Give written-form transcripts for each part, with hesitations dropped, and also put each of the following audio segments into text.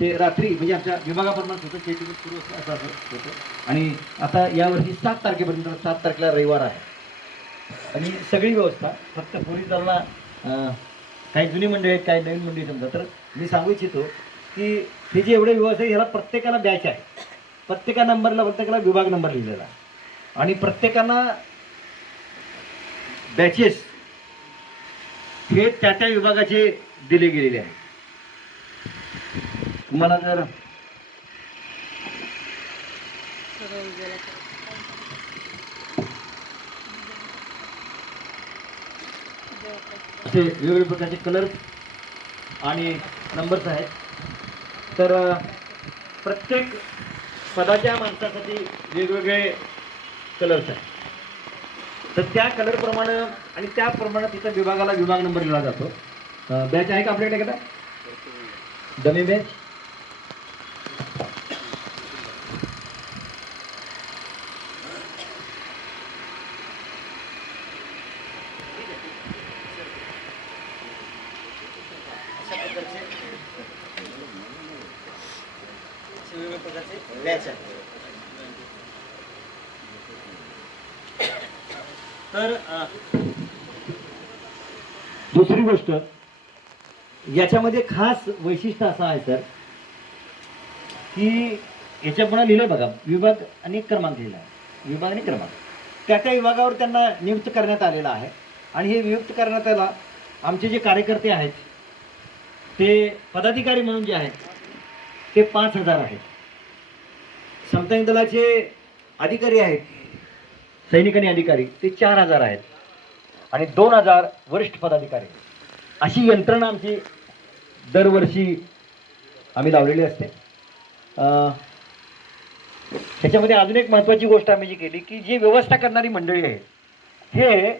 ते रात्री म्हणजे आमच्या विभागाप्रमाणे होतं ते दिवस सुरू असं असं होतं. आणि आता यावर्षी 7 तारखेपर्यंत 7 तारखेला रविवार आहे आणि सगळी व्यवस्था फक्त पोलिसांना काही जुनी मंडळी आहेत काही नवीन मंडळी समजा. तर मी सांगू इच्छितो की हे जे एवढे व्यवस्था आहे ह्याला प्रत्येकाला बॅच आहे, प्रत्येका नंबरला प्रत्येकाला विभाग नंबर लिहिलेला आणि प्रत्येकांना बॅचेस हे त्या त्या विभागाचे दिले गेलेले आहे. तुम्हाला जर असे वेगवेगळे प्रकारचे कलर आणि नंबर्स आहेत. तर प्रत्येक पदाच्या माणसासाठी वेगवेगळे कलर्स आहेत. तर त्या कलरप्रमाणे आणि त्याप्रमाणे तिथं विभागाला विभाग नंबर लिहिला जातो. बॅच आहे का आपल्याकडे एखादा डमी बॅच? तर दुसरी गोष्ट याच्यामध्ये खास वैशिष्ट्य असं आहे सर की याच्या पुन्हा लिहिलं बघा विभाग आणि क्रमांक लिहिला आहे. विभाग आणि क्रमांक त्या त्या विभागावर त्यांना नियुक्त करण्यात आलेला आहे. आणि हे नियुक्त करण्यात आला आमचे जे कार्यकर्ते आहेत ते पदाधिकारी म्हणून जे आहेत ते 5,000 आहेत. समता दलाचे अधिकारी आहेत सैनिक आणि अधिकारी ते 4,000 आहेत आणि 2,000 वरिष्ठ पदाधिकारी. अशी यंत्रणा आमची दरवर्षी आम्ही लावलेली असते. त्याच्यामध्ये अजून एक महत्त्वाची गोष्ट आम्ही जी केली की जी व्यवस्था करणारी मंडळी आहे हे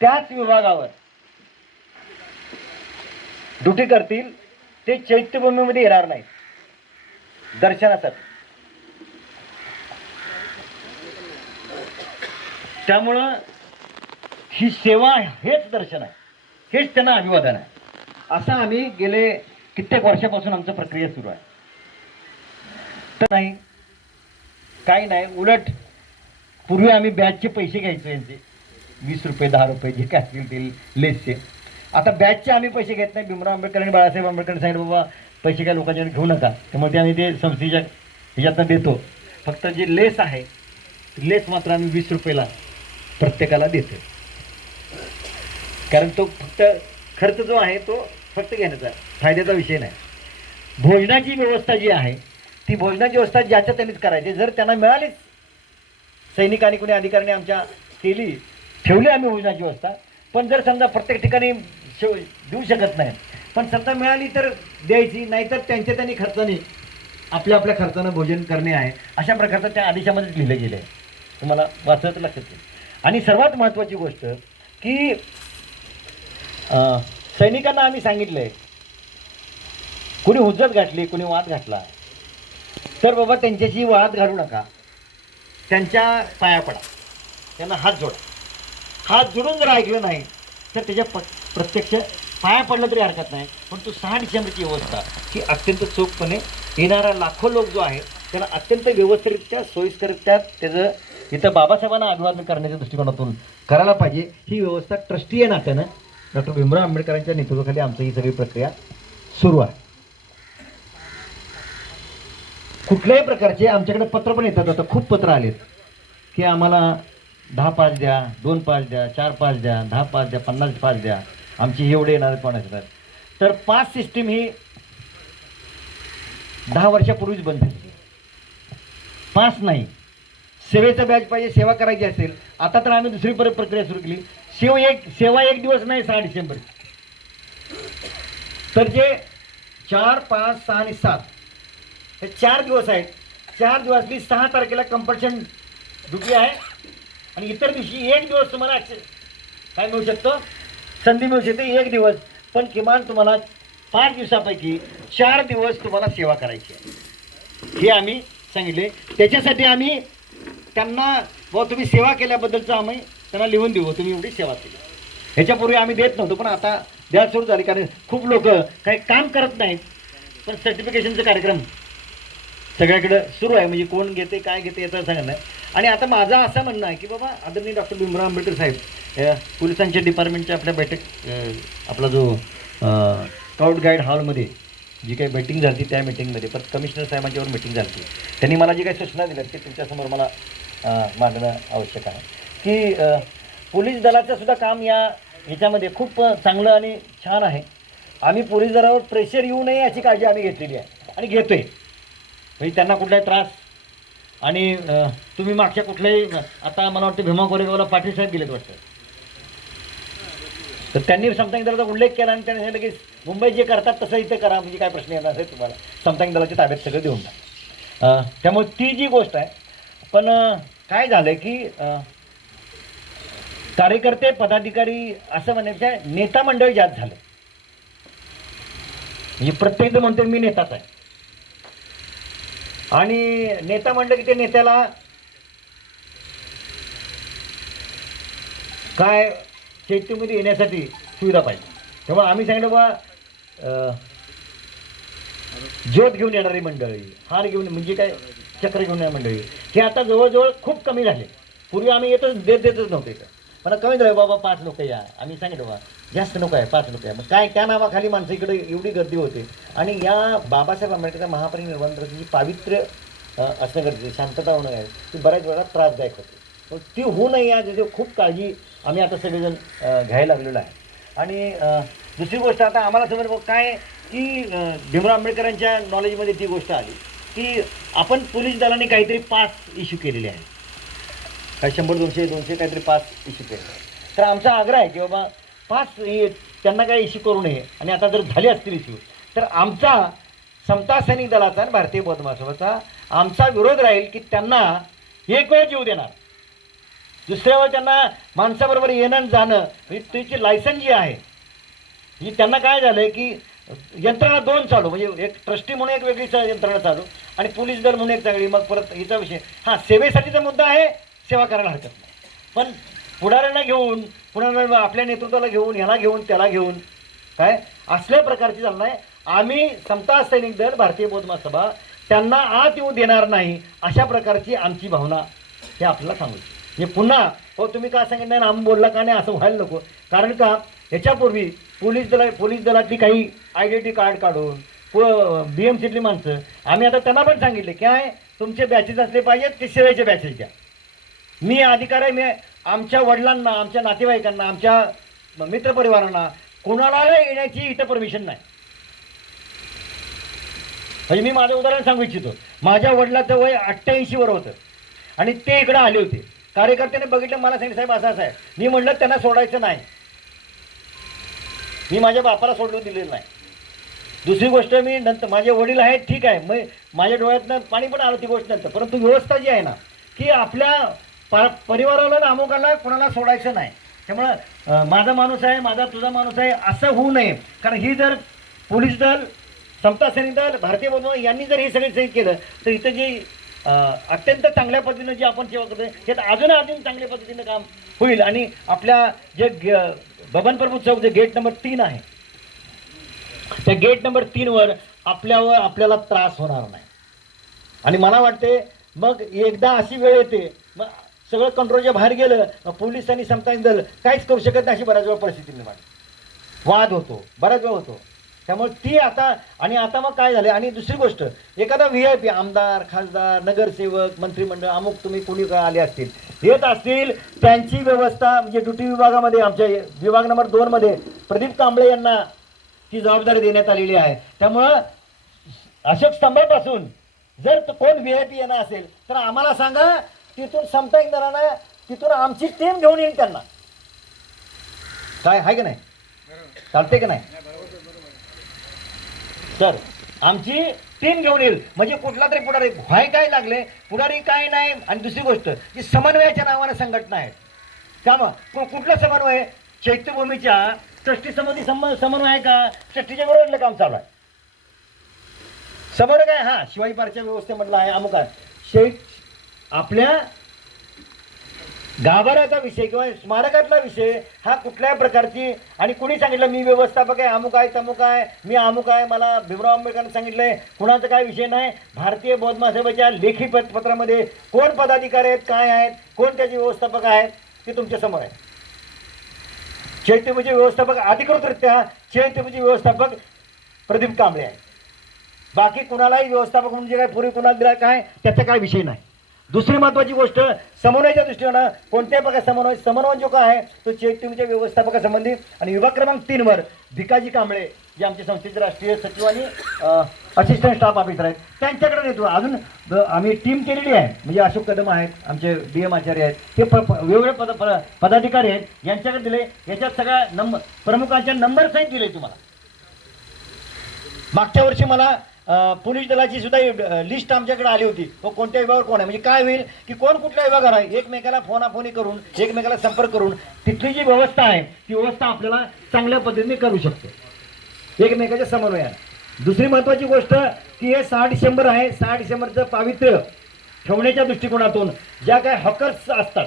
त्याच विभागावर ड्युटी करतील. ते चैत्यभूमीमध्ये येणार नाही दर्शनासाठी. त्यामुळं ही सेवा हेच दर्शन आहे, हेच त्यांना अभिवादन आहे. असं आम्ही गेले कित्येक वर्षापासून आमचं प्रक्रिया सुरू आहे. तर नाही काही नाही, उलट पूर्वी आम्ही बॅचचे पैसे घ्यायचो यांचे 20 रुपये 10 रुपये जे काय असतील ते लेसचे. आता बॅचचे आम्ही पैसे घेत नाही. भीमराव आंबेडकर आणि बाळासाहेब आंबेडकर सांगितलं बाबा पैसे काय लोकांच्या घेऊ नका, त्यामुळे ते आम्ही ते संस्थेच्या ह्याच्यातनं देतो. फक्त जे लेस आहे लेस मात्र आम्ही 20 रुपयाला प्रत्येकाला देतो. कारण तो फक्त खर्च जो आहे तो फक्त घेण्याचा फायद्याचा विषय नाही. भोजनाची व्यवस्था जी आहे ती भोजनाची व्यवस्था ज्याच्या त्यांनीच करायची. जर त्यांना मिळालीच सैनिकांनी कोणी अधिकाऱ्याने आमच्या केली ठेवली आम्ही भोजनाची व्यवस्था. पण जर समजा प्रत्येक ठिकाणी देऊ शकत नाही पण समजा मिळाली तर द्यायची, नाहीतर त्यांच्या त्यांनी खर्चाने आपल्या आपल्या खर्चानं भोजन करणे आहे. अशा प्रकारचं त्या आदेशामध्येच लिहिलं गेलं आहे. तुम्हाला वाचायचं लक्षात येईल. आणि सर्वात महत्त्वाची गोष्ट की सैनिकांना आम्ही सांगितलं आहे कोणी हुज्जत घातली कोणी वाद घातला तर बाबा त्यांच्याशी वाद घालू नका, त्यांच्या पाया पडा, त्यांना हात जोडा. हात जोडून जर ऐकलं नाही तर त्याच्या प्रत्यक्ष पाया पडलं तरी हरकत नाही. पण तो 6 डिसेंबरची व्यवस्था ही अत्यंत चोखपणे येणारा लाखो लोक जो आहे त्याला अत्यंत व्यवस्थितरित्या सोयीस्करित्या त्याचं इथं बाबासाहेबांना अभिवादन करण्याच्या दृष्टिकोनातून करायला पाहिजे. ही व्यवस्था ट्रस्टी या नात्यानं डॉक्टर भीमराव आंबेडकरांच्या नेतृत्वाखाली आमची ही सगळी प्रक्रिया सुरू आहे. कुठल्याही प्रकारचे आमच्याकडे पत्र पण येतात. आता खूप पत्र आलेत की आम्हाला 10 पास द्या, 2 पास द्या, 4 पास द्या, 10 पास द्या, 50 पास द्या, आमची एवढे येणार कोण असतात. तर पास सिस्टीम ही 10 वर्षापूर्वीच बंद झाली. पास नाही, सेवेचा बॅच पाहिजे, सेवा करायची असेल. आता तर आम्ही दुसरी प्रक्रिया सुरू केली. सेवा एक दिवस नाही 6 डिसेंबर. तर जे 4, 5, 6 आणि 7 हे 4 दिवस आहेत. 4 दिवसली 6 तारखेला कंपल्शन ड्युटी आहे आणि इतर दिवशी 1 दिवस तुम्हाला काय मिळू शकतो, संधी मिळू शकते 1 दिवस. पण किमान तुम्हाला 5 दिवसापैकी 4 दिवस तुम्हाला सेवा करायची आहे हे आम्ही सांगितले. त्याच्यासाठी आम्ही त्यांना व तुम्ही सेवा केल्याबद्दलचं आम्ही त्यांना लिहून देऊ तुम्ही एवढी सेवा केली. ह्याच्यापूर्वी आम्ही देत नव्हतो पण आता द्यायला सुरू झाली. कारण खूप लोक काही काम करत नाहीत पण सर्टिफिकेशनचा कार्यक्रम सगळ्याकडं सुरू आहे. म्हणजे कोण घेते काय घेते याचं सांगणं नाही. आणि आता माझं असं म्हणणं आहे की बाबा आदरणीय डॉक्टर भीमराव आंबेडकर साहेब पोलिसांच्या डिपार्टमेंटच्या आपल्या बैठक आपला जो स्काउट गाईड हॉलमध्ये जी काही मीटिंग झाली त्या मीटिंगमध्ये परत कमिशनर साहेबांच्यावर मीटिंग झाली. त्यांनी मला जी काही सूचना दिल्या ते तुमच्यासमोर मला मांडणं आवश्यक आहे की पोलीस दलाचं सुद्धा काम ह्याच्यामध्ये खूप चांगलं आणि छान आहे. आम्ही पोलीस दलावर प्रेशर येऊ नये याची काळजी आम्ही घेतलेली आहे आणि घेतो आहे. म्हणजे त्यांना कुठलाही त्रास आणि तुम्ही मागच्या कुठल्याही आता मला वाटतं भीमा कोरेगावला पाटील साहेब गेलेत वाटतं, तर त्यांनी समतांगी दलाचा उल्लेख केला आणि त्यांनी सांगितलं की मुंबईत जे करतात तसं इथे करा, म्हणजे काय प्रश्न येणार असेल तुम्हाला समतांगी दलाच्या ताब्यात सगळं देऊन टाक. त्यामुळे ती जी गोष्ट आहे. पण काय झालं की कार्यकर्ते पदाधिकारी असं म्हणण्यापेक्षा नेता मंडळ जास्त झालं. म्हणजे प्रत्येक म्हणतो मी नेताच आहे आणि नेता म्हणलं की ते नेत्याला काय चैत्यमध्ये येण्यासाठी सुविधा पाहिजे. त्यामुळे आम्ही सांगितलं बा ज्योत घेऊन येणारी मंडळी, हार घेऊन म्हणजे काय चक्र घेऊन येणारी मंडळी हे आता जवळजवळ खूप कमी झाले. पूर्वी आम्ही देतच नव्हते इथं, पण कमी झालं बाबा 5 लोक या. आम्ही सांगितलं बा जास्त नको आहे 5 लोक आहे. मग काय त्या नावाखाली माणसं इकडे एवढी गर्दी होते. आणि या बाबासाहेब आंबेडकर महापरिनिर्वाण दिवसाची पावित्र्य असणं गरजेचं, शांतता होणं आहे ती बऱ्याच वेळा त्रासदायक होते. पण ती होऊ नये याची खूप काळजी आम्ही आता सगळेजण घ्यायला लागलेलो आहे. आणि दुसरी गोष्ट आता आम्हाला समज काय की भीमराव आंबेडकरांच्या नॉलेजमध्ये ती गोष्ट आली की आपण पोलीस दलाने काहीतरी 5 इश्यू केलेले आहेत, काही 100-200 काहीतरी 5 इश्यू केलेले आहेत. तर आमचा आग्रह आहे की बाबा 5 त्यांना काही इश्यू करू नये. आणि आता जर झाले असतील इश्यू तर आमचा समता सैनिक दलाचा आणि भारतीय बौद्ध महासभाचा आमचा विरोध राहील की त्यांना एक वेळ जीव देणार, दुसऱ्यावर त्यांना माणसाबरोबर येणं जाणं म्हणजे त्याची लायसन जी आहे ही त्यांना काय झालं आहे की यंत्रणा 2 चालू, म्हणजे एक ट्रस्टी म्हणून एक वेगळी यंत्रणा चालू आणि पोलीस दल म्हणून एक चांगली. मग परत हिचा विषय सेवेसाठीचा मुद्दा आहे, सेवा करायला हरकत नाही. पण पुढाऱ्यांना घेऊन पुढाऱ्यांना आपल्या नेतृत्वाला घेऊन ह्याला घेऊन त्याला घेऊन काय असल्या प्रकारची चालणार आहे. आम्ही समता सैनिक दल भारतीय बौद्ध महासभा त्यांना आत येऊ देणार नाही अशा प्रकारची आमची भावना हे आपल्याला सांगायची. हे पुन्हा हो तुम्ही का सांगितलं नाही आम्ही बोलला का नाही असं व्हायला नको. कारण का ह्याच्यापूर्वी पोलीस दलातली काही आयडेंटिटी कार्ड काढून BMCतली माणसं आम्ही आता त्यांना पण सांगितले की आहे तुमचे बॅचेस असले पाहिजेत ते सेवेचे बॅचेस द्या. मी अधिकार आहे, मी आमच्या वडिलांना आमच्या नातेवाईकांना आमच्या मित्रपरिवारांना कोणाला येण्याची इथं परमिशन नाही. म्हणजे मी माझं उदाहरण सांगू इच्छितो. माझ्या वडिलाचं वय 88 होतं आणि ते इकडं आले होते. कार्यकर्त्याने बघितलं मला सांगितलं साहेब असं आहे. मी म्हटलं त्यांना सोडायचं नाही, मी माझ्या बापाला सोडून दिलेलं नाही. दुसरी गोष्ट मी नंतर माझे वडील आहेत ठीक आहे, मग माझ्या डोळ्यातनं पाणी पण आलं ती गोष्ट नंतर. परंतु व्यवस्था जी आहे ना की आपल्या परिवाराला अमुकाला कोणाला सोडायचं नाही. त्यामुळं माझा माणूस आहे माझा तुझा माणूस आहे असं होऊ नये. कारण ही जर पोलीस दल समता सैनिक दल भारतीय बौद्ध यांनी जर हे सगळे सही केलं तर इथं जी अत्यंत चांगल्या पद्धतीनं जी आपण सेवा करतो त्यात अजून चांगल्या पद्धतीनं काम होईल. आणि आपल्या जे बबन प्रभू चौक जे गेट नंबर 3 आहे त्या गेट नंबर 3वर आपल्याला त्रास होणार नाही. आणि मला वाटते मग एकदा अशी वेळ येते मग सगळं कंट्रोलच्या बाहेर गेलं पोलीस आणि समता दल काहीच करू शकत नाही अशी बऱ्याच वेळा परिस्थिती निर्माण वाद होतो बऱ्याच वेळ होतो. त्यामुळे ती आता मग काय झालं. आणि दुसरी गोष्ट एखादा VIP आमदार खासदार नगरसेवक मंत्रिमंडळ अमुक तुम्ही कोणी आले असतील येत असतील त्यांची व्यवस्था म्हणजे ड्युटी विभागामध्ये आमच्या विभाग नंबर 2 मध्ये प्रदीप कांबळे यांना ती जबाबदारी देण्यात आलेली आहे. त्यामुळं अशोक स्तंभापासून जर कोण VIP येणं असेल तर आम्हाला सांगा, तिथून समता दलानं तिथून आमची टीम घेऊन येईल त्यांना. काय आहे की नाही चालते की नाही तर आमची टीम घेऊन येईल. म्हणजे कुठला तरी पुढारी व्हाय काय लागले पुढारी काय नाही. आणि दुसरी गोष्ट जी समन्वयाच्या नावाने संघटना आहेत का मग कुठला समन्वय चैत्यभूमीच्या ट्रस्टी समिती समन्वय आहे का ट्रस्टीच्या बरोबरलं काम चालू आहे समोर काय शिवाजी पार्कच्या व्यवस्थेमधला आहे अमुक आहे. आपल्या गाभाऱ्याचा विषय किंवा स्मारकातला विषय हा कुठल्याही प्रकारची, आणि कुणी सांगितलं मी व्यवस्थापक आहे, अमुक आहे, तमुक आहे, मी अमुक आहे, मला भीमराव आंबेडकरांनी सांगितलंय, कुणाचा काय विषय नाही. भारतीय बौद्ध महासभेच्या लेखी पत्रामध्ये कोण पदाधिकारी आहेत, काय आहेत, कोण त्याचे व्यवस्थापक आहेत ते तुमच्या समोर आहे. चैत्यभूमीचे व्यवस्थापक अधिकृतरित्या चैत्यभूमीचे व्यवस्थापक प्रदीप कांबळे आहे. बाकी कुणालाही व्यवस्थापक म्हणजे काय पूर्वी कुणाला दिला काय त्याचा काय विषय नाही. दुसरी महत्त्वाची गोष्ट, समन्वयाच्या दृष्टीनं कोणत्याही प्रकार समन्वय जो काय आहे तो चैत्यभूमीच्या व्यवस्थापकासंबंधी आणि विभाग क्रमांक 3 वर भिकाजी कांबळे जे आमच्या संस्थेचे राष्ट्रीय सचिव आणि असिस्टंट स्टाफ ऑफिसर आहेत त्यांच्याकडे नेतो. अजून आम्ही टीम केलेली आहे, म्हणजे अशोक कदम आहेत, आमचे DM आचार्य आहेत, ते वेगवेगळे पदाधिकारी आहेत, यांच्याकडे दिले. याच्यात सगळ्या प्रमुखांच्या नंबर सहित दिले तुम्हाला. मागच्या वर्षी मला पोलीस दलाची सुद्धा लिस्ट आमच्याकडे आली होती. तो कोणत्या विभागावर कोण आहे, म्हणजे काय होईल की कोण कुठल्या विभागावर आहे एकमेकाला फोनाफोनी करून एकमेकाला संपर्क करून तिथली जी व्यवस्था आहे ती व्यवस्था आपल्याला चांगल्या पद्धतीने करू शकतो एकमेकाच्या समन्वयाने. दुसरी महत्त्वाची गोष्ट की हे 6 डिसेंबर आहे, 6 डिसेंबरचं पावित्र्य ठेवण्याच्या दृष्टिकोनातून ज्या काय हॉकर्स असतात,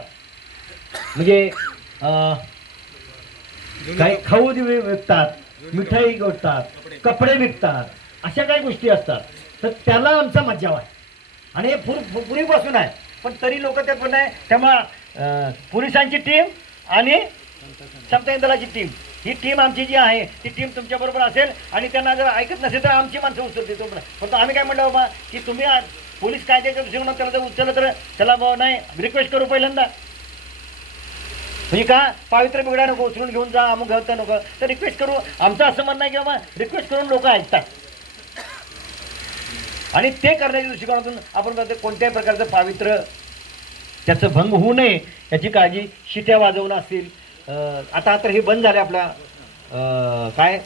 म्हणजे काही खाऊ दिवे विकतात, मिठाई विकतात, कपडे विकतात, अशा काही गोष्टी असतात, तर त्याला आमचा मज्जाव आहे. आणि हे पूर्वीपासून आहे, पण तरी लोक ते पण आहे. त्यामुळं पोलिसांची टीम आणि समता दलाची टीम, ही टीम आमची जी आहे ती टीम तुमच्याबरोबर असेल. आणि त्यांना जर ऐकत नसेल तर आमची माणसं उचलते तो. पण आम्ही काय म्हणलं बाबा की तुम्ही पोलीस कायद्याच्या दृष्टीने त्याला जर उचललं तर त्याला नाही रिक्वेस्ट करू पहिल्यांदा, म्हणजे का पावित्र्य बिघडा नको, उचलून घेऊन जा, अमुक घालता नको, तर रिक्वेस्ट करू. आमचं असं म्हणणं आहे की बाबा रिक्वेस्ट करून लोक ऐकतात. आणि ते करण्याच्या दृष्टिकोनातून आपण करतो कोणत्याही प्रकारचं पावित्र्य त्याचं भंग होऊ नये याची काळजी. शिट्या वाजवणं असतील, आता तर हे बंद झाले आपल्या काय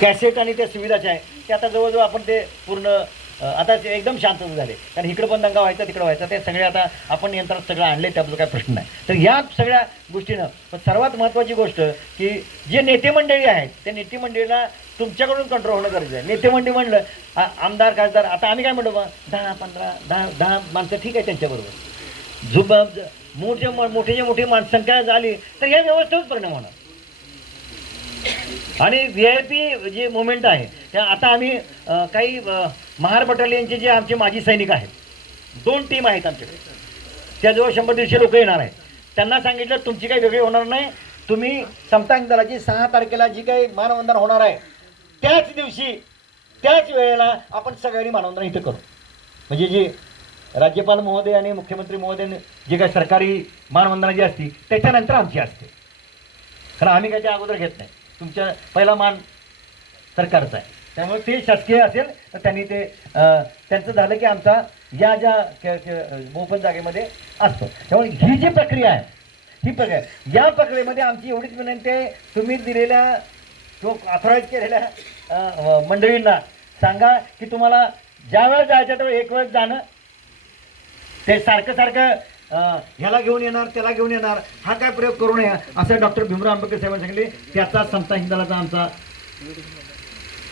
कॅसेट आणि त्या सुविधाच्या आहे ते आता जवळजवळ आपण ते पूर्ण आता एकदम शांत झाले. कारण इकडं पण दंगा व्हायचा तिकडं व्हायचा, ते सगळे आता आपण नियंत्रणात सगळं आणले, त्याबद्दल काही प्रश्न नाही. तर या सगळ्या गोष्टीनं पण सर्वात महत्त्वाची गोष्ट की जे नेते मंडळी आहेत त्या नेते मंडळीला तुमच्याकडून कंट्रोल होणं गरजेचं आहे. नेते मंडळी म्हणलं आमदार खासदार, आता आम्ही काय म्हणतो बा 10-15 माणसं ठीक आहे, त्यांच्याबरोबर मोठे मोठी माणसंख्या झाली तर या व्यवस्थेवर परिणाम होणार. आणि VIP जे मुवमेंट आहे त्या आता आम्ही काही महार बटालियनचे जे आमचे माजी सैनिक आहेत, 2 टीम आहेत आमच्याकडे, त्याजवळ 100-150 लोक येणार आहेत. त्यांना सांगितलं तुमची काही वेगळी होणार नाही, तुम्ही समता दलाची 6 तारखेला जी काही मानवंदन होणार आहे त्याच दिवशी त्याच वेळेला आपण सगळ्यांनी मानवंदन इथं करू. म्हणजे जे राज्यपाल महोदय आणि मुख्यमंत्री महोदय जे काही सरकारी मानवंदना जी असते त्याच्यानंतर आमची असते. कारण आम्ही काही त्या अगोदर घेत नाही, तुमच्या पहिला मान सरकारचा आहे. त्यामुळे ते शासकीय असेल तर त्यांनी ते त्यांचं झालं की आमचा या ज्या मोफत जागेमध्ये असतो. त्यामुळे ही जी प्रक्रिया आहे ही प्रक्रिया, या प्रक्रियेमध्ये आमची एवढीच विनंती आहे, तुम्ही दिलेल्या तो ऑथराईज केलेल्या मंडळींना सांगा की तुम्हाला ज्या वेळेस जायचं त्यावेळेस एक वेळेस जाणं, ते सारखं ह्याला घेऊन येणार त्याला घेऊन येणार हा काय प्रयोग करू नये असं डॉक्टर भीमराव आंबेडकर साहेबांनी सांगितले. त्याचा समता दलाचा आमचा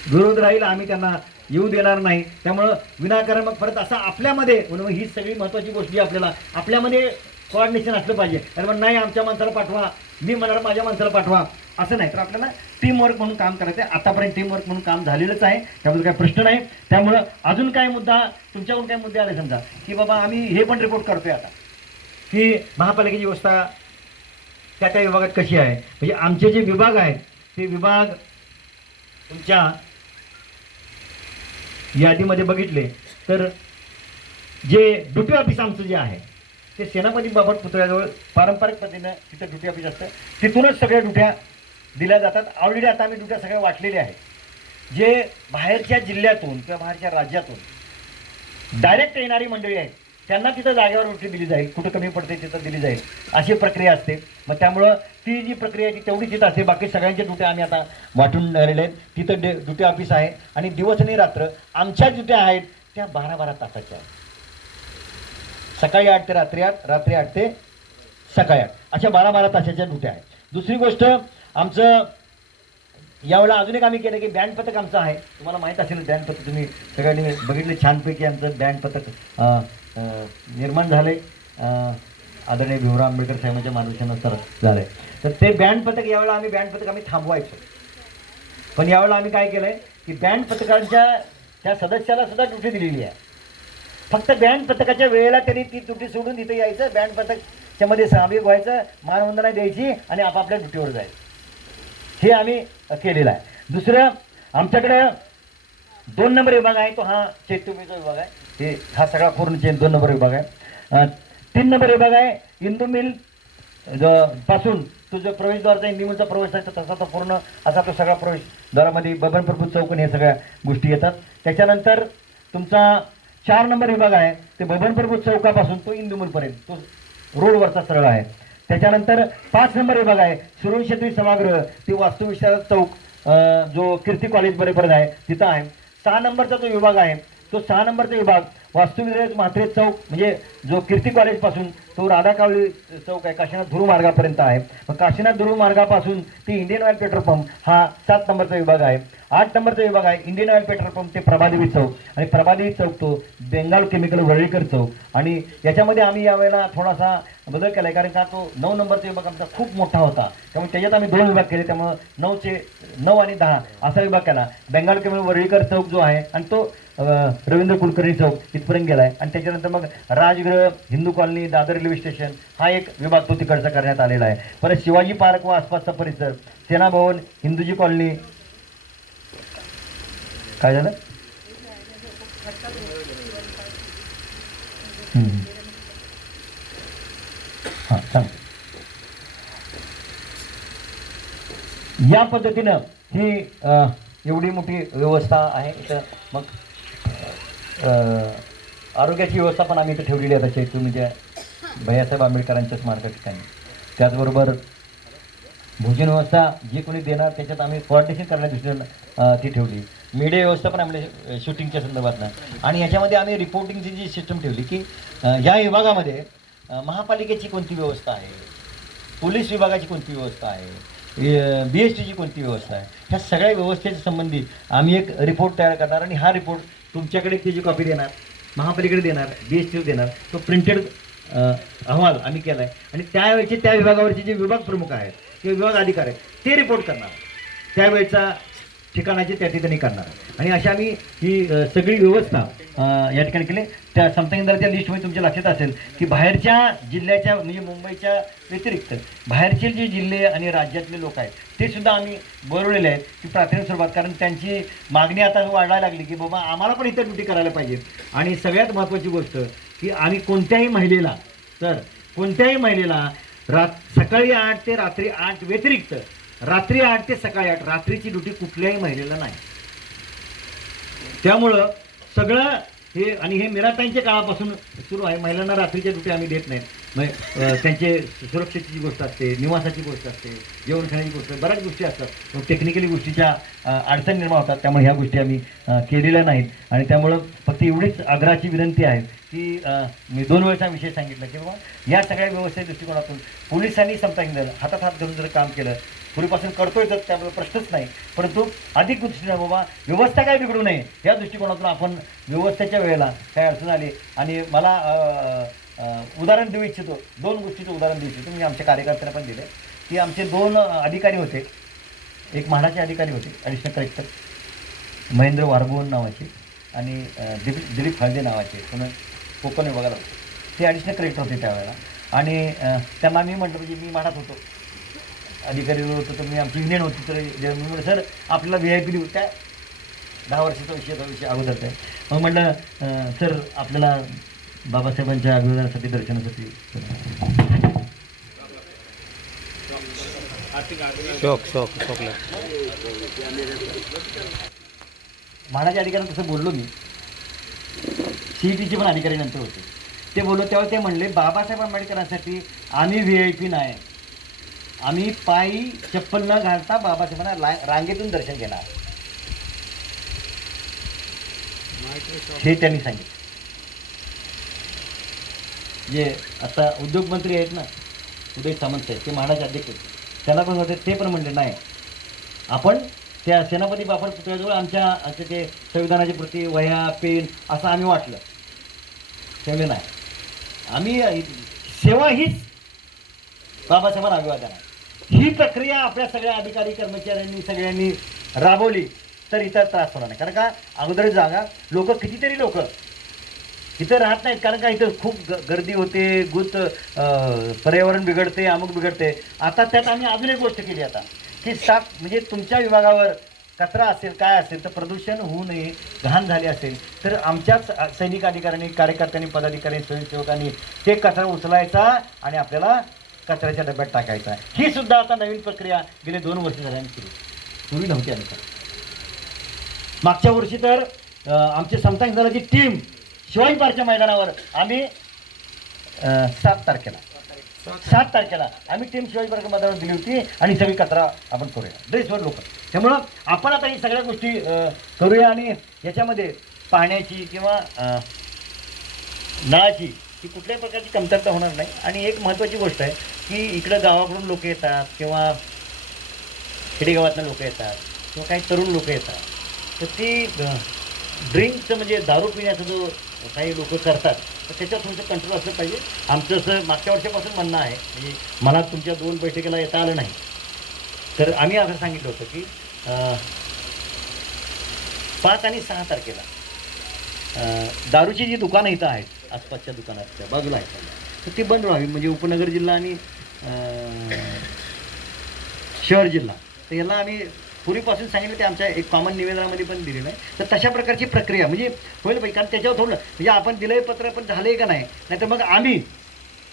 विरोध राहील, आम्ही त्यांना येऊ देणार नाही. त्यामुळं विनाकारण मग परत असं आपल्यामध्ये ही सगळी महत्त्वाची गोष्टी आपल्याला आपल्यामध्ये कोऑर्डिनेशन असलं पाहिजे. कारण नाही आमच्या माणसाला पाठवा, मी म्हणणार माझ्या माणसाला पाठवा, असं नाही. तर आपल्याला टीमवर्क म्हणून काम करायचं आहे. आतापर्यंत टीमवर्क म्हणून काम झालेलंच आहे, त्याबद्दल काही प्रश्न नाही. त्यामुळं अजून काय मुद्दा तुमच्याकडून काय मुद्दे आले समजा की बाबा आम्ही हे पण रिपोर्ट करतोय आता की महापालिकेची व्यवस्था त्या विभागात कशी आहे. म्हणजे आमचे जे विभाग आहेत ते विभाग तुमच्या यादीमध्ये बघितले तर जे ड्युटी ऑफिस आमचं जे आहे ते सेनापती बाबत पुतळ्याजवळ पारंपरिक पद्धतीनं तिथं ड्युटी ऑफिस असतं, तिथूनच सगळ्या ड्युट्या दिल्या जातात. ऑलरेडी आता आम्ही ड्युट्या सगळ्या वाटलेल्या आहेत. जे बाहेरच्या जिल्ह्यातून किंवा बाहेरच्या राज्यातून डायरेक्ट येणारी मंडळी आहेत त्यांना तिथं जागेवर ड्युटी दिली जाईल, कुठं कमी पडते तिथं दिली जाईल, अशी प्रक्रिया असते. मग त्यामुळं ती जी प्रक्रिया आहे ती तेवढीच तिथं असते. बाकी सगळ्यांच्या ड्युट्या आम्ही आता वाटून राहिलेल्या आहेत. तिथं ड्युटी ऑफिस आहे आणि दिवस आणि रात्र आमच्या ड्युट्या आहेत त्या 12-12 तासाच्या आहेत. सकाळी 8 ते रात्री 8, रात्री 8 ते सकाळी 8, अशा 12-12 तासाच्या ड्युट्या आहेत. दुसरी गोष्ट आमचं यावेळेला अजून एक आम्ही केलं की बँड पथक आमचं आहे. तुम्हाला माहीत असेल बँड पथक, तुम्ही सगळ्यांनी बघितले छानपैकी आमचं बँड पथक निर्माण झालं आहे. आदरणीय भीमराव आंबेडकर साहेबांच्या मार्गदर्शनानुसार झालं आहे. तर ते बँड पथक यावेळेला आम्ही बँड पथक आम्ही थांबवायचो, पण यावेळेला आम्ही काय केलं आहे की बँड पथकांच्या त्या सदस्याला सुद्धा ड्युटी दिलेली आहे. फक्त बँड पथकाच्या वेळेला त्यांनी ती ड्युटी सोडून तिथे यायचं, बँड पथकच्या मध्ये सहभागी व्हायचं, मानवंदना द्यायची आणि आपापल्या ड्युटीवर जायचं. हे आम्ही केलेलं आहे. दुसरं, आमच्याकडे 2 नंबर विभाग आहे, तो हा चैत्यभूमीचा विभाग आहे. हे हा सगळा पूर्ण 2 नंबर विभाग आहे. 3 नंबर विभाग आहे इंदू मिल पासून तो जो प्रवेशद्वारचा इंदू मिलचा प्रवेश आहे तसा तो पूर्ण असा तो सगळा प्रवेशद्वारामध्ये बबन प्रभू चौक हे सगळ्या गोष्टी येतात. त्याच्यानंतर तुमचा 4 नंबर विभाग आहे ते बबन प्रभू चौकापासून तो इंदुमिलपर्यंत तो रोडवरचा सरळ आहे. त्याच्यानंतर 5 नंबर विभाग आहे सुरुण शेत्री सभागृह ते वास्तुविशारद चौक जो कीर्ती कॉलेज बरोबर आहे तिथं आहे. 6 नंबरचा जो विभाग आहे तो 6 नंबरचा विभाग वास्तुविशारद म्हात्रे चौक म्हणजे जो कीर्ती कॉलेजपासून तो राधा कावळी चौक आहे काशीनाथ धुरू मार्गापर्यंत आहे. मग काशीनाथ धुरू मार्गापासून ते इंडियन ऑइल पेट्रोल पंप हा 7 नंबरचा विभाग आहे. 8 नंबरचा विभाग आहे इंडियन ऑइल पेट्रोल पंप ते प्रभादेवी चौक आणि प्रभादेवी चौक तो बेंगाल केमिकल वरळीकर चौक. आणि याच्यामध्ये आम्ही यावेळेला थोडासा बदल केला आहे कारण का तो 9 नंबरचा विभाग आमचा खूप मोठा होता त्यामुळे त्याच्यात आम्ही 2 विभाग केले. त्यामुळं 9 आणि 10 असा विभाग केला. बेंगाल केमिकल वरळीकर चौक जो आहे आणि तो रवींद्र कुलकर्णी चौक इथपर्यंत गेला आहे. आणि त्याच्यानंतर मग Rajgruha, Hindu colony, Dadar railway station हा एक विभाग तो तिकडचा करण्यात आलेला आहे. परत शिवाजी पार्क व आसपासचा परिसर, सेना भवन, हिंदूजी कॉलनी. काय झालं? हां सांग. या पद्धतीनं ही एवढी मोठी व्यवस्था आहे. इथं मग आरोग्याची व्यवस्था पण आम्ही इथं ठेवलेली आहे तशी तुम्ही भैयासाहेब आंबेडकरांच्या स्मारका ठिकाणी. त्याचबरोबर भोजन व्यवस्था जी कोणी देणार त्याच्यात आम्ही कोऑर्डिनेशन करण्याच्या दृष्टीनं ती ठेवली. मीडिया व्यवस्था पण आम्ही शूटिंगच्या संदर्भातनं. आणि याच्यामध्ये आम्ही रिपोर्टिंगची जी सिस्टम ठेवली की या विभागामध्ये महापालिकेची कोणती व्यवस्था आहे, पोलीस विभागाची कोणती व्यवस्था आहे, BSTची कोणती व्यवस्था आहे, ह्या सगळ्या व्यवस्थेच्या संबंधी आम्ही एक रिपोर्ट तयार करणार आणि हा रिपोर्ट तुमच्याकडे त्याची कॉपी देणार, महापालिकेकडे देणार, BST देणार. तो प्रिंटेड अहवाल आम्ही केला आहे आणि त्यावेळेचे त्या विभागावरचे जे विभाग प्रमुख आहेत किंवा विभाग अधिकारी आहेत ते रिपोर्ट करणार, त्यावेळेचा ठिकाणाचे त्या ठिकाणी करणार. आणि अशा आम्ही ही सगळी व्यवस्था या ठिकाणी केली. त्या समतांगीदाराच्या लिस्टमध्ये तुमच्या लक्षात असेल की बाहेरच्या जिल्ह्याच्या म्हणजे मुंबईच्या व्यतिरिक्त बाहेरचे जे जिल्हे आणि राज्यातले लोक आहेत ते सुद्धा आम्ही बोलवलेले आहेत की प्राथमिक स्वरूपात, कारण त्यांची मागणी आता वाढायला लागली की बाबा आम्हाला पण इथं ड्युटी करायला पाहिजे. आणि सगळ्यात महत्त्वाची गोष्ट की आम्ही कोणत्याही महिलेला सकाळी 8 ते रात्री 8 व्यतिरिक्त रात्री 8 ते सकाळी 8 रात्रीची ड्युटी कुठल्याही महिलेला नाही. त्यामुळं सगळं हे आणि हे मीराताईंच्या काळापासून सुरू आहे. महिलांना रात्रीच्या ड्युटी आम्ही देत नाहीत. मग त्यांचे सुरक्षेची गोष्ट असते, निवासाची गोष्ट असते, जेवण खाण्याची गोष्ट, बऱ्याच गोष्टी असतात. टेक्निकली गोष्टीच्या अडचण निर्माण होतात. त्यामुळे ह्या गोष्टी आम्ही केलेल्या नाहीत. आणि त्यामुळं फक्त एवढीच आग्रहाची विनंती आहे की मी 2 वेळचा विषय सांगितला की बाबा या सगळ्या व्यवस्थेच्या दृष्टिकोनातून पोलिसांनी समता हातात हात घालून जर काम केलं पूर्वीपासून करतोय तर त्यामुळे प्रश्नच नाही. परंतु अधिक दृष्टीने बाबा व्यवस्था काय बिघडू नये या दृष्टिकोनातून आपण व्यवस्थेच्या वेळेला काय अडचण आली. आणि मला उदाहरण देऊ इच्छितो, 2 गोष्टीचं उदाहरण देऊ इच्छितो. मी आमच्या कार्यकर्त्यांना पण दिले की आमचे 2 अधिकारी होते. एक म्हाडाचे अधिकारी होते ॲडिशनल कलेक्टर महेंद्र वारगोवन नावाचे आणि दिलीप हळदे नावाचे पुन्हा कोकण विभागाला होते. ते ॲडिशनल कलेक्टर होते त्यावेळेला. आणि त्यांना मी म्हटलं म्हणजे मी म्हाडात होतो अधिकारी होतो तर मी आमची युनियन होती तर मी म्हटलं सर आपल्याला VIP देऊ. त्या 10 वर्षाचा विषय अगोदरचा आहे. मग म्हटलं सर आपल्याला बाबासाहेबांच्या अभिवादनासाठी दर्शनासाठी म्हाडाच्या अधिकाऱ्यांना तसं बोललो मी. CETचे पण अधिकारी नंतर होते. ते बोललो तेव्हा ते म्हणले बाबासाहेब आंबेडकरांसाठी आम्ही VIP नाही, आम्ही पायी चप्पल न घालता बाबासाहेबांना रांगेतून दर्शन घेणार हे त्यांनी सांगितलं. जे आता उद्योगमंत्री आहेत ना उदय सामंत साहेब ते म्हाडाचे अध्यक्ष आहेत, त्यांना पण होते ते पण म्हणले नाही आपण त्या सेनापती बापट पुतळ्याजवळ आमच्या ते संविधानाची प्रती वह्या पेन असं आम्ही वाटलं त्यावेळी नाही. आम्ही सेवा हीच बाबासाहेबांना अभिवादन आहे. ही प्रक्रिया आपल्या सगळ्या अधिकारी कर्मचाऱ्यांनी सगळ्यांनी राबवली तर इथं त्रास होणार नाही. कारण का अगोदर जागा लोक कितीतरी लोक इथं राहत नाहीत, कारण का इथं खूप गर्दी होते, पर्यावरण बिघडते, अमुक बिघडते. आता त्यात आम्ही अजून एक गोष्ट केली आता की म्हणजे तुमच्या विभागावर कचरा असेल काय असेल तर प्रदूषण होऊ नये, घाण झाले असेल तर आमच्याच सैनिक अधिकाऱ्यांनी, कार्यकर्त्यांनी, पदाधिकारी, स्वयंसेवकांनी ते कचरा उचलायचा आणि आपल्याला कचऱ्याच्या डब्यात टाकायचा. ही सुद्धा आता नवीन प्रक्रिया गेले 2 वर्ष झाल्याने सुरू, पूर्वी नव्हती. आम्ही मागच्या वर्षी तर आमची समता दलाची टीम शिवाजी पार्कच्या मैदानावर आम्ही 7 तारखेला आम्ही टीम शिवाजी पार्क मैदानावर दिली होती आणि सगळी कचरा आपण करूया ड्रेसवर लोक. त्यामुळं आपण आता ही सगळ्या गोष्टी करूया आणि याच्यामध्ये पाण्याची किंवा नळाची ही कुठल्याही प्रकारची कमतरता होणार नाही. आणि एक महत्त्वाची गोष्ट आहे की इकडं गावाकडून लोक येतात किंवा खेडेगावातनं लोक येतात किंवा काही तरुण लोक येतात, तर ती ड्रिंकचं म्हणजे दारू पिण्याचा जो काही लोक करतात तर त्याच्यावर थोडंसं कंट्रोल असलं पाहिजे. आमचं असं मागच्या वर्षापासून म्हणणं आहे, म्हणजे मला तुमच्या 2 बैठकीला येता आलं नाही तर आम्ही असं सांगितलं होतं की 5 आणि 6 तारखेला दारूची जी दुकानं इथं आहेत आसपासच्या दुकानाच्या बाजूला आहेत तर ती बंद व्हावी. म्हणजे उपनगर जिल्हा आणि शहर जिल्हा तर याला आम्ही पूर्वीपासून सांगितलं ते आमच्या एक कॉमन निवेदनामध्ये पण दिलेलं आहे. तर तशा प्रकारची प्रक्रिया म्हणजे होईल पाहिजे, कारण त्याच्यावर थोडं म्हणजे आपण दिलंय पत्र पण झालंय का नाही, नाहीतर मग आम्ही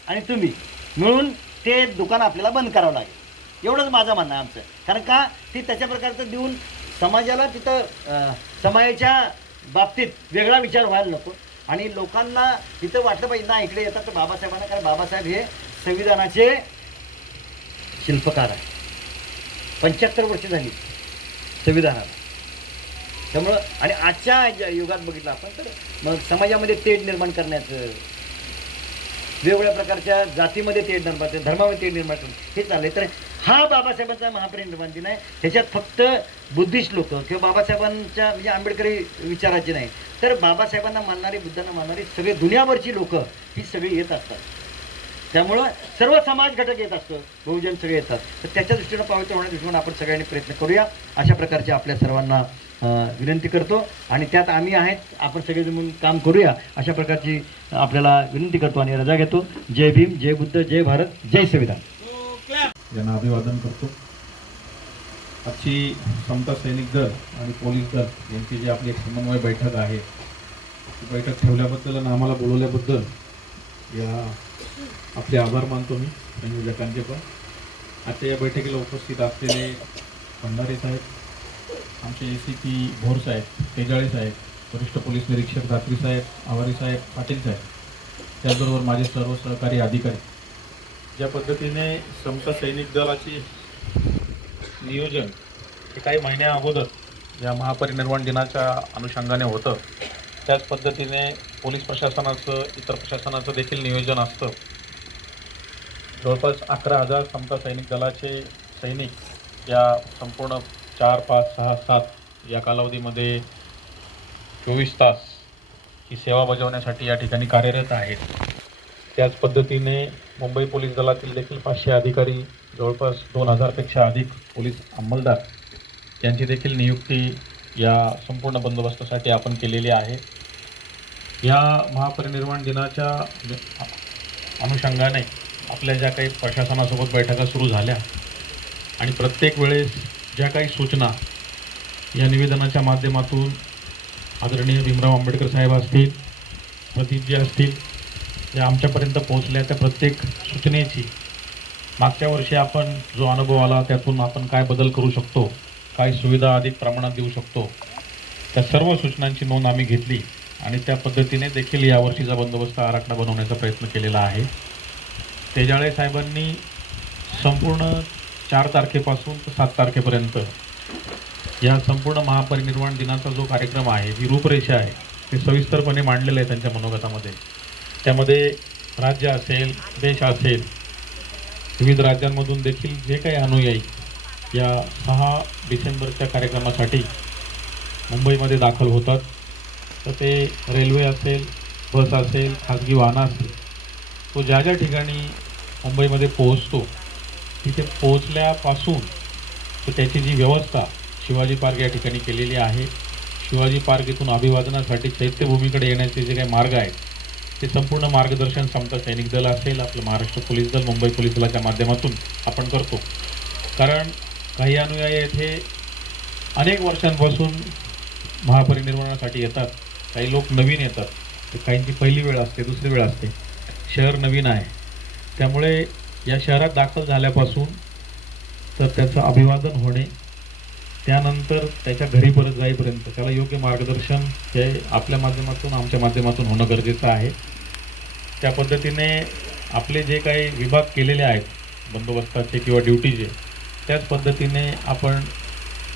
आणि तुम्ही मिळून ते दुकान आपल्याला बंद करावं लागेल. एवढंच माझं म्हणणं आहे आमचं. कारण का ती त्याच्या प्रकारचं देऊन समाजाला तिथं समाजाच्या बाबतीत वेगळा विचार व्हायला नको आणि लोकांना तिथं वाटलं पाहिजे ना इकडे येतात तर बाबासाहेबांना, कारण बाबासाहेब हे संविधानाचे शिल्पकार आहे. 75 वर्ष झाली संविधानाला. त्यामुळं आणि आजच्या युगात बघितलं आपण तर मग समाजामध्ये तेढ निर्माण करण्याचं, वेगवेगळ्या प्रकारच्या जातीमध्ये तेढ निर्माण, धर्मामध्ये तेढ निर्माण करणं हे चाललंय. तर हा बाबासाहेबांचा महापरिनिर्वाण दिन आहे. ह्याच्यात फक्त बुद्धिस्ट लोक किंवा बाबासाहेबांच्या म्हणजे आंबेडकरी विचाराचे नाही, तर बाबासाहेबांना मानणारी, बुद्धांना मानणारी सगळे दुनियाभरची लोक ही सगळी येत असतात. त्यामुळं सर्व समाज घटक येत असतो, बहुजन सगळे येतात. तर त्याच्या दृष्टीनं पावित्र होण्याच्या दृष्टीनं आपण सगळ्यांनी प्रयत्न करूया अशा प्रकारचे आपल्या सर्वांना विनंती करतो. आणि त्यात आम्ही आहेत, आपण सगळे जमून काम करूया अशा प्रकारची आपल्याला विनंती करतो आणि रजा घेतो. जय भीम, जय बुद्ध, जय भारत, जय संविधान. यांना अभिवादन करतो. आजची समता सैनिक दल आणि पोलीस दल यांची जी आपली एक समन्वय बैठक आहे, ती बैठक ठेवल्याबद्दल आणि आम्हाला बोलवल्याबद्दल या आपले आभार मानतो मी संयोजकांचे पण. आजच्या या बैठकीला उपस्थित असलेले भंडारे साहेब, आमचे ACP भोर साहेब, तेजाळे साहेब, वरिष्ठ पोलीस निरीक्षक धात्री साहेब, आवारी साहेब, पाटील साहेब, त्याचबरोबर माझे सर्व सहकारी अधिकारी. ज्या पद्धतीने समता सैनिक दलाचे नियोजन हे काही महिन्या अगोदर या महापरिनिर्वाण दिनाच्या अनुषंगाने होतं, त्याच पद्धतीने पोलीस प्रशासनाचं, इतर प्रशासनाचं देखील नियोजन असतं. जवळपास 11,000 समता सैनिक दलाचे सैनिक या संपूर्ण 4, 5, 6, 7 या कालावधीमध्ये 24 तास ही सेवा बजावण्यासाठी या ठिकाणी कार्यरत आहेत. त्याच पद्धतीने मुंबई पोलीस दलातील देखील 500 अधिकारी, जवळपास 2,000पेक्षा अधिक पोलीस अंमलदार यांची देखील नियुक्ती या संपूर्ण बंदोबस्तासाठी आपण केलेली आहे. या महापरिनिर्वाण दिनाच्या अनुषंगाने आपल्या ज्या काही प्रशासनासोबत बैठका सुरू झाल्या आणि प्रत्येक वेळेस ज्या काही सूचना या निवेदनाच्या माध्यमातून आदरणीय भीमराव आंबेडकर साहेब असतील, प्रदीपजी असतील, या आमच्यापर्यंत पोहोचल्या, त्या प्रत्येक सूचनेची मागच्या वर्षी आपण जो अनुभव आला त्यातून आपण काय बदल करू शकतो, काय सुविधा अधिक प्रमाणात देऊ शकतो, त्या सर्व सूचनांची नोंद आम्ही घेतली आणि त्या पद्धतीने देखील यावर्षीचा बंदोबस्त आराखडा बनवण्याचा प्रयत्न केलेला आहे. तेजाळे साहेबांनी संपूर्ण 4 तारखेपासून तर 7 तारखेपर्यंत या संपूर्ण महापरिनिर्वाण दिनाचा जो कार्यक्रम आहे, ही रूपरेषा आहे, ते सविस्तरपणे मांडलेलं आहे त्यांच्या मनोगतामध्ये. त्यामध्ये राज्य असेल, देश असेल, विविध राज्यांमधून देखील जे काही अनुयायी या 6 डिसेंबरच्या कार्यक्रमासाठी मुंबईमध्ये दाखल होतात, तर ते रेल्वे असेल, बस असेल, खाजगी वाहनं असतील, तो ज्या ज्या ठिकाणी मुंबईमध्ये पोहोचतो तिथे पोहोचल्यापासून तर त्याची जी व्यवस्था शिवाजी पार्क या ठिकाणी केलेली आहे. शिवाजी पार्क इथून अभिवादनासाठी चैत्यभूमीकडे येण्याचे जे काही मार्ग आहेत ते संपूर्ण मार्गदर्शन समता सैनिक दल असेल, आपलं महाराष्ट्र पोलीस दल, मुंबई पोलीस दलाच्या माध्यमातून आपण करतो. कारण काही अनुयायी येथे अनेक वर्षांपासून महापरिनिर्वाणासाठी येतात. काही लोक नवीन येतात, तर काहींची पहिली वेळ असते, दुसरी वेळ असते. शहर नवीन आहे, त्यामुळे या शहरात दाखल झाल्यापासून तर त्याचं अभिवादन होणे, त्यानंतर त्याच्या घरी परत जाईपर्यंत त्याला योग्य मार्गदर्शन हे आपल्या माध्यमातून, आमच्या माध्यमातून होणं गरजेचं आहे. त्या पद्धतीने आपले जे काही विभाग केलेले आहेत बंदोबस्ताचे किंवा ड्युटीचे, त्याच पद्धतीने आपण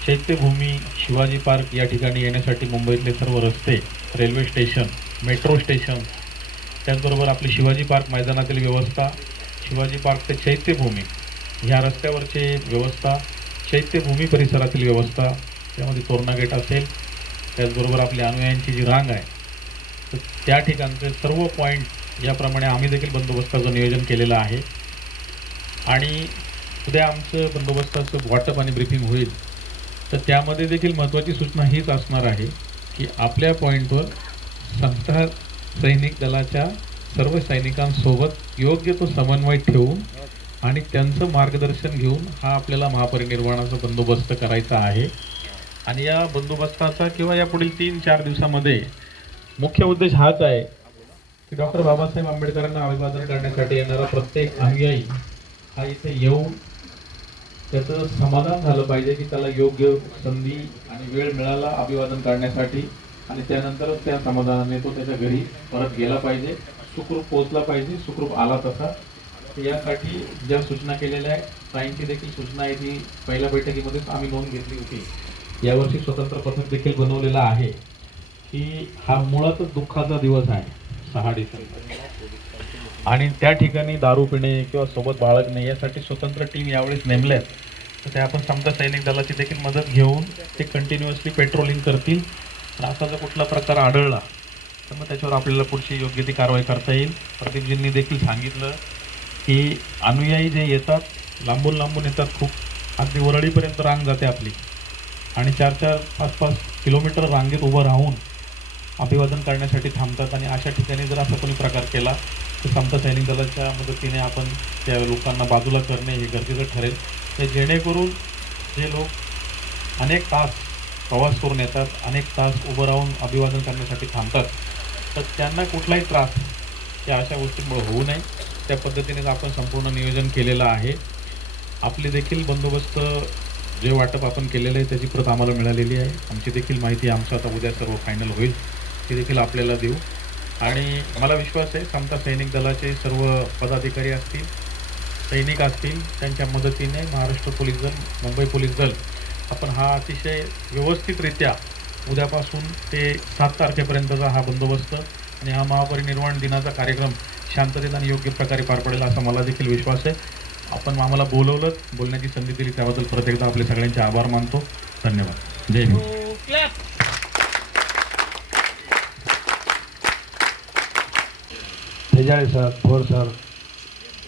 चैत्यभूमी, शिवाजी पार्क या ठिकाणी येण्यासाठी मुंबईतले सर्व रस्ते, रेल्वे स्टेशन, मेट्रो स्टेशन, त्याचबरोबर आपली शिवाजी पार्क मैदानातील व्यवस्था, शिवाजी पार्क ते चैत्यभूमी ह्या रस्त्यावरची व्यवस्था, चैत्यभूमी परिसरातील व्यवस्था, त्यामध्ये तोरणा गेट असेल, त्याचबरोबर आपल्या अनुयायांची जी रांग आहे, तर त्या ठिकाणचे सर्व पॉईंट याप्रमाणे आम्ही देखील बंदोबस्ताचं नियोजन केलेलं आहे. आणि उद्या आमचं बंदोबस्ताचं वाटप आणि ब्रीफिंग होईल, तर त्यामध्ये देखील महत्त्वाची सूचना हीच असणार आहे की आपल्या पॉईंटवर समता सैनिक दलाच्या सर्व सैनिकांसोबत योग्य तो समन्वय ठेवून आणि त्यांचं मार्गदर्शन घेऊन हा आपल्याला महापरिनिर्वाणाचा बंदोबस्त करायचा आहे. आणि या बंदोबस्ताचा किंवा या पुढील 3-4 दिवसामध्ये मुख्य उद्देश हाच आहे की डॉक्टर बाबासाहेब आंबेडकरांना अभिवादन करण्यासाठी येणारा प्रत्येक अनुयायी हा इथे येऊन त्याचं समाधान झालं पाहिजे की त्याला योग्य संधी आणि वेळ मिळाला अभिवादन करण्यासाठी, आणि त्यानंतरच त्या समाधानाने तो त्याच्या घरी परत गेला पाहिजे, सुखरूप पोहोचला पाहिजे, सुखरूप आला तसा. यासाठी ज्या सूचना केलेल्या आहेत, ताईंची देखील सूचना आहे ती पहिल्या बैठकीमध्येच आम्ही नोंद घेतली होती. यावर्षी स्वतंत्र पथक देखील बनवलेलं आहे की हा मुळातच दुःखाचा दिवस आहे 6 डिसेंबर, आणि त्या ठिकाणी दारू पिणे किंवा सोबत बाळगणे यासाठी स्वतंत्र टीम यावेळेस नेमल्या आहेत. तर त्या आपण समता सैनिक दलाची देखील मदत घेऊन ते कंटिन्युअसली पेट्रोलिंग करतील. आणि असा जर कुठला प्रकार आढळला तर मग त्याच्यावर आपल्याला पुढची योग्य ती कारवाई करता येईल. प्रदीपजींनी देखील सांगितलं की अनुयायी जे येतात, लांबून लांबून येतात, खूप अगदी वरळीपर्यंत रांग जाते आपली, आणि 4-4, 5-5 किलोमीटर रांगेत उभं राहून अभिवादन करण्यासाठी थांबतात. आणि अशा ठिकाणी जर असा कोणी प्रकार केला तर समता सैनिक दलाच्या मदतीने आपण त्या लोकांना बाजूला करणे हे गरजेचं ठरेल. ते जेणेकरून जे लोक अनेक तास प्रवास करून येतात, अनेक तास उभं राहून अभिवादन करण्यासाठी थांबतात, तर त्यांना कुठलाही त्रास या अशा गोष्टींमुळे होऊ नये, त्या पद्धतीनेच आपण संपूर्ण नियोजन केलेलं आहे. आपली देखील बंदोबस्त जे वाटप आपण केलेलं आहे त्याची प्रत आम्हाला मिळालेली आहे. आमची देखील माहिती आमचं आता उद्या सर्व फायनल होईल, ती देखील आपल्याला देऊ. आणि मला विश्वास आहे समता सैनिक दलाचे सर्व पदाधिकारी असतील, सैनिक असतील, त्यांच्या मदतीने महाराष्ट्र पोलीस दल, मुंबई पोलीस दल आपण हा अतिशय व्यवस्थितरित्या उद्यापासून ते 7 तारखेपर्यंतचा हा बंदोबस्त आणि हा महापरिनिर्वाण दिनाचा कार्यक्रम शांततेत आणि योग्य प्रकारे पार पडेल असा मला देखील विश्वास आहे. आपण आम्हाला बोलवलं, बोलण्याची संधी दिली, त्याबद्दल परत एकदा आपले सगळ्यांचे आभार मानतो. धन्यवाद. जय हिंद. तेजाळे सर, थोर सर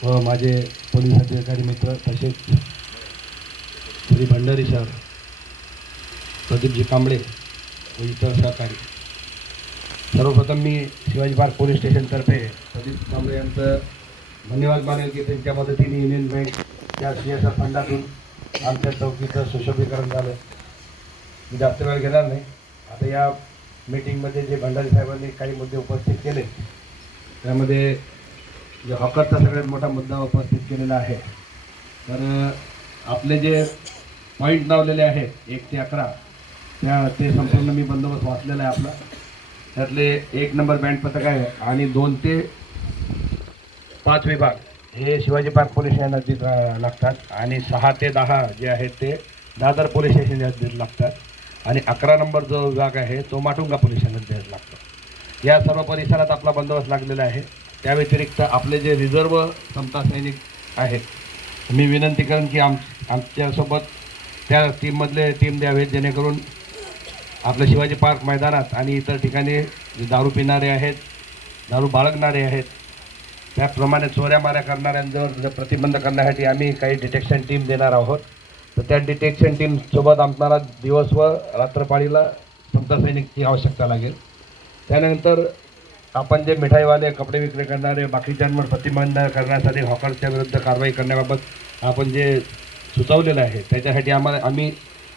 व माझे पोलीस अधिकारी मित्र, तसेच श्री भंडारी सर, प्रदीपजी कांबळे व इतर सहकारी, सर्वप्रथम मी शिवाजी पार्क पोलीस स्टेशनतर्फे प्रदीप कांबळे यांचं धन्यवाद मानेल की त्यांच्या मदतीने युनियन बँकच्या CSR फंडातून आमच्या चौकीचं सुशोभीकरण झालं. मी जास्त वेळ घेणार नाही. आता या मीटिंगमध्ये जे भंडारी साहेबांनी काही मुद्दे उपस्थित केले, त्यामध्ये जे हॉकरचा सगळ्यात मोठा मुद्दा उपस्थित केलेला आहे. तर आपले जे पॉईंट लावलेले आहेत 1 ते 11 ते संपूर्ण मी बंदोबस्त वाचलेला आहे आपला. त्यातले 1 नंबर बँड पथक आहे आणि 2 ते 5 विभाग हे शिवाजी पार्क पोलीस स्टेशनला लागतात, आणि 6 ते 10 जे आहेत ते दादर पोलीस स्टेशन लागतात, आणि 11 नंबर जो विभाग आहे तो माटुंगा पोलीस स्टेशन लागतो. या सर्व परिसरात आपला बंदोबस्त लागलेला आहे. त्या व्यतिरिक्त आपले जे रिझर्व समता सैनिक आहेत, मी विनंती करेन की आमच्यासोबत त्या टीम द्यावेत, जेणेकरून आपल्या शिवाजी पार्क मैदानात आणि इतर ठिकाणी दारू पिणारे आहेत, दारू बाळगणारे आहेत, त्याचप्रमाणे चोऱ्यामाऱ्या करणाऱ्यांवर प्रतिबंध करण्यासाठी आम्ही काही डिटेक्शन टीम देणार आहोत. तर त्या डिटेक्शन टीमसोबत आम्हाला दिवस व रात्रपाळीला समता सैनिकची आवश्यकता लागेल. त्यानंतर आपण जे मिठाईवाले, कपडे विक्री करणारे, बाकीच्यांवर प्रतिबंध करण्यासाठी हॉकर्सच्या विरुद्ध कारवाई करण्याबाबत आपण जे सुचवलेलं आहे त्याच्यासाठी आम्ही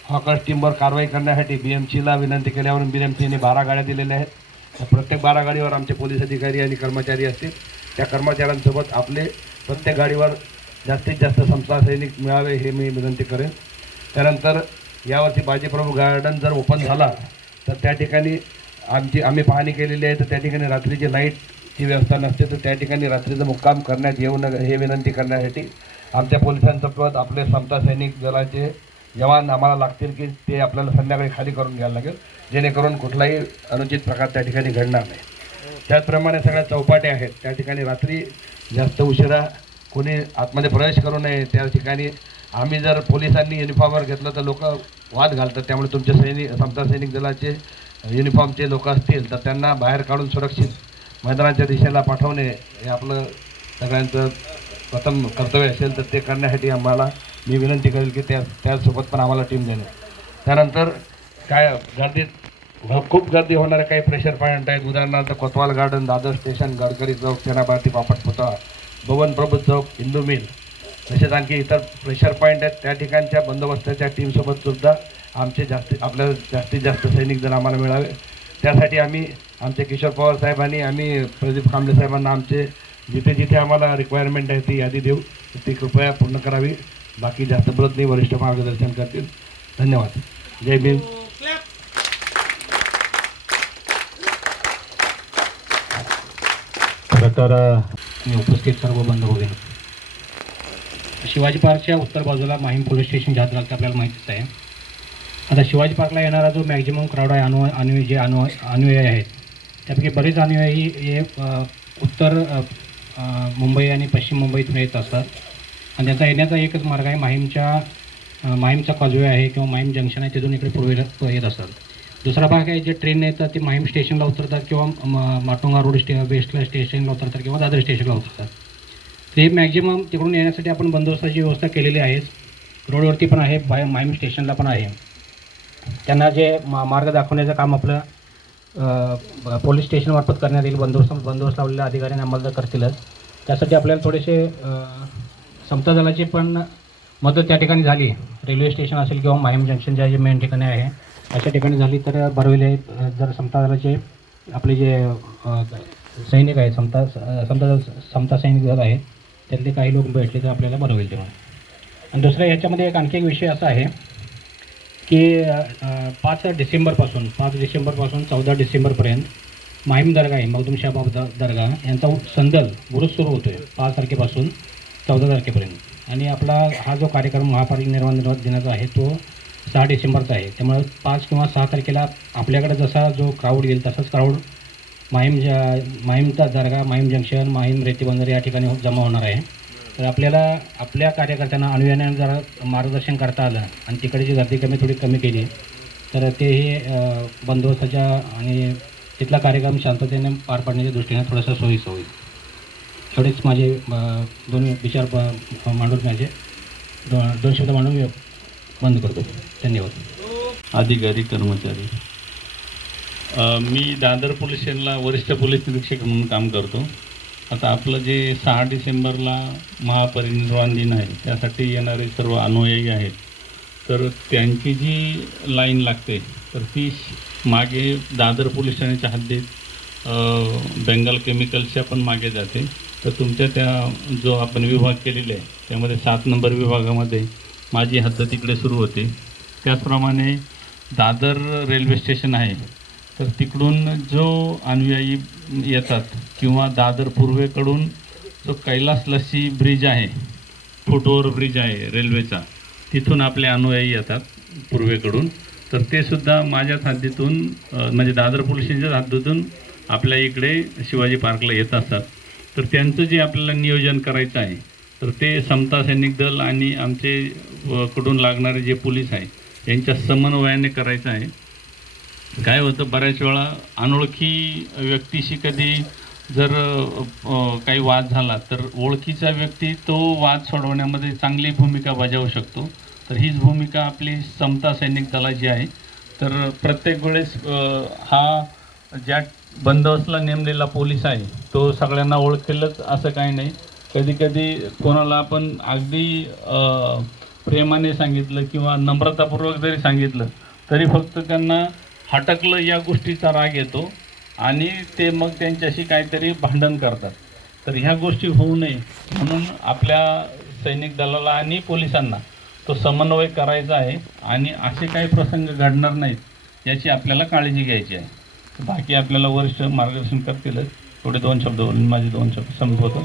हॉकर्स टीमवर कारवाई करण्यासाठी BMCला विनंती केल्यावर BMCने 12 गाड्या दिलेल्या आहेत. प्रत्येक 12 गाडीवर आमचे पोलीस अधिकारी आणि कर्मचारी असतील. त्या कर्मचाऱ्यांसोबत आपले प्रत्येक गाडीवर जास्तीत जास्त समता सैनिक मिळावे हे मी विनंती करेन. त्यानंतर यावर्षी बाजीप्रभू गार्डन जर ओपन झाला तर त्या ठिकाणी आम्ही पाहणी केलेली आहे. तर त्या ठिकाणी रात्रीची लाईटची व्यवस्था नसते, तर त्या ठिकाणी रात्रीचं मुक्काम करण्यात येऊ नये हे विनंती करण्यासाठी आमच्या पोलिसांसोबत आपले समता सैनिक दलाचे जवान आम्हाला लागतील की ते आपल्याला संध्याकाळी खाली करून घ्यायला लागेल, जेणेकरून कुठलाही अनुचित प्रकार त्या ठिकाणी घडणार नाही. त्याचप्रमाणे सगळ्या चौपाट्या आहेत, त्या ठिकाणी रात्री जास्त उशिरा कोणी आतमध्ये प्रवेश करू नये. त्या ठिकाणी आम्ही जर पोलिसांनी युनिफॉर्मवर घेतलं तर लोक वाद घालतात. त्यामुळे तुमचे समता सैनिक दलाचे युनिफॉर्मचे लोक असतील तर त्यांना बाहेर काढून सुरक्षित मैदानाच्या दिशेला पाठवणे हे आपलं सगळ्यांचं प्रथम कर्तव्य असेल. तर ते करण्यासाठी मी विनंती करेल की त्यासोबत पण आम्हाला टीम देणे. त्यानंतर काय खूप गर्दी होणारे काही प्रेशर पॉईंट आहेत. उदाहरणार्थ कोतवाल गार्डन, दादर स्टेशन, गडकरी चौक, सेनाभारती, पापट पुतळा, भवन प्रभू चौक, हिंदू मिल, तसेच आणखी इतर प्रेशर पॉईंट आहेत. त्या ठिकाणच्या बंदोबस्ताच्या टीमसोबत सुद्धा आपल्याला जास्तीत जास्त सैनिक जर आम्हाला मिळावे. त्यासाठी आमचे किशोर पवार साहेबांनी आम्ही प्रदीप कांबळे साहेबांना आमचे जिथे आम्हाला रिक्वायरमेंट आहे ती यादी देऊ, ती कृपया पूर्ण करावी. बाकी जास्त बोलत नाही, वरिष्ठ मार्गदर्शन करतील. धन्यवाद. जय भीम. खरं तर मी उपस्थित सर्व बंधू भगिनी, शिवाजी पार्कच्या उत्तर बाजूला माहीम पोलीस स्टेशन ज्यात लागतं आपल्याला माहितीच आहे. आता शिवाजी पार्कला येणारा जो मॅक्झिमम क्राऊड आहे, अनुयायी आहेत, त्यापैकी बरेच अनुयायी हे उत्तर मुंबई आणि पश्चिम मुंबईतून येत असतात. आणि त्यांचा येण्याचा एकच मार्ग आहे माहीमचा कॉजवे आहे किंवा माहीम जंक्शन आहे, तिथून इकडे पूर्वेला येत असतात. दुसरा भाग आहे जे ट्रेन येतात ते माहीम स्टेशनला उतरतात किंवा माटुंगा रोड वेस्टला स्टेशनला उतरतात किंवा दादर स्टेशनला उतरतात. ते मॅक्झिमम तिकडून येण्यासाठी आपण बंदोबस्ताची व्यवस्था केलेली आहे. रोडवरती पण आहे, माहीम स्टेशनला पण आहे. त्यांना जे मार्ग दाखवण्याचं काम आपलं पोलीस स्टेशनमार्फत करण्यात येईल. बंदोबस्त लावलेल्या अधिकाऱ्यांनी अंमलदार करतीलच. त्यासाठी आपल्याला थोडेसे समता दलाची पण मदत त्या ठिकाणी झाली. रेल्वे स्टेशन असेल किंवा माहीम जंक्शन ज्या जे मेन ठिकाणी आहे अशा ठिकाणी झाली तर बरवले जर समता दलाचे आपले जे सैनिक आहेत, समता सैनिक दल आहेत, त्यातले काही लोक भेटले तर आपल्याला बरं होईल तेव्हा. आणि दुसरा याच्यामध्ये आणखी एक विषय असा आहे की 5 डिसेंबरपासून 14 डिसेंबरपर्यंत माहीम दर्गा आहे, मखदूम शाह बाबा दर्गा यांचा संदल उरूस सुरू होतो आहे 5 तारखेपासून 14 तारखेपर्यंत. आणि आपला हा जो कार्यक्रम महापरिनिर्वाण दिनाचा आहे तो 6 डिसेंबरचा आहे. त्यामुळे 5 किंवा 6 तारखेला आपल्याकडे जसा जो क्राऊड येईल तसाच क्राऊड माहीमचा दर्गा, माहीम जंक्शन, माहीम रेती बंदर या ठिकाणी जमा होणार आहे. तर आपल्याला आपल्या कार्यकर्त्यांना अनुयायांना जरा मार्गदर्शन करता आलं आणि तिकडची गर्दी थोडी कमी केली तर तेही बंदोबस्ताच्या आणि तिथला कार्यक्रम शांततेने पार पाडण्याच्या दृष्टीने थोडासा सोयीचं होईल. एवढेच माझे 2 विचार मांडून दोन शब्द मांडून बंद करतो. धन्यवाद. अधिकारी, कर्मचारी, मी दादर पोलीस स्टेशनला वरिष्ठ पोलीस निरीक्षक म्हणून काम करतो. आता आपलं जे 6 डिसेंबरला महापरिनिर्वाण दिन आहे त्यासाठी येणारे सर्व अनुयायी आहेत तर त्यांची जी लाईन लागते तर ती मागे दादर पोलीस स्टेशनच्या हद्दीत बेंगल केमिकल्सच्या पण मागे जाते. तर तुमच्या त्या जो आपण विभाग केलेले आहे त्यामध्ये 7 नंबर विभागामध्ये माझी हद्द तिकडे सुरू होते. त्याचप्रमाणे दादर रेल्वे स्टेशन आहे तर तिकडून जो अनुयायी येतात किंवा दादर पूर्वेकडून जो कैलास लस्सी ब्रिज आहे, फुटओव्हर ब्रिज आहे रेल्वेचा, तिथून आपले अनुयायी येतात पूर्वेकडून. तर ते सुद्धा माझ्याच हद्दीतून म्हणजे दादर पोलीस स्टेशनच्याच हद्दीतून आपल्या इकडे शिवाजी पार्कला येत असतात. तर त्यांचं जे आपल्याला नियोजन करायचं आहे तर ते समता सैनिक दल आणि आमचे कडून लागणारे जे पोलीस आहे यांच्या समन्वयाने करायचं आहे. काय होतं बऱ्याच वेळा अनोळखी व्यक्तीशी कधी जर काही वाद झाला तर ओळखीचा व्यक्ती तो वाद सोडवण्यामध्ये चांगली भूमिका बजावू शकतो. तर हीच भूमिका आपली समता सैनिक दलाची आहे. तर प्रत्येक वेळेस हा ज्या बंदोबस्तला नेमलेला पोलीस आहे तो सगळ्यांना ओळखेलच असं काही नाही. कधीकधी कोणाला आपण अगदी प्रेमाने सांगितलं किंवा नम्रतापूर्वक जरी सांगितलं तरी फक्त त्यांना हटकलं या गोष्टीचा राग येतो आणि ते मग त्यांच्याशी काहीतरी भांडण करतात. तर ह्या गोष्टी होऊ नये म्हणून आपल्या सैनिक दलाला आणि पोलिसांना तो समन्वय करायचा आहे आणि असे काही प्रसंग घडणार नाहीत याची आपल्याला काळजी घ्यायची आहे. बाकी आपल्याला वरिष्ठ मार्गदर्शन करतीलच. थोडे 2 शब्द बोलून माझे 2 शब्द संपवतो.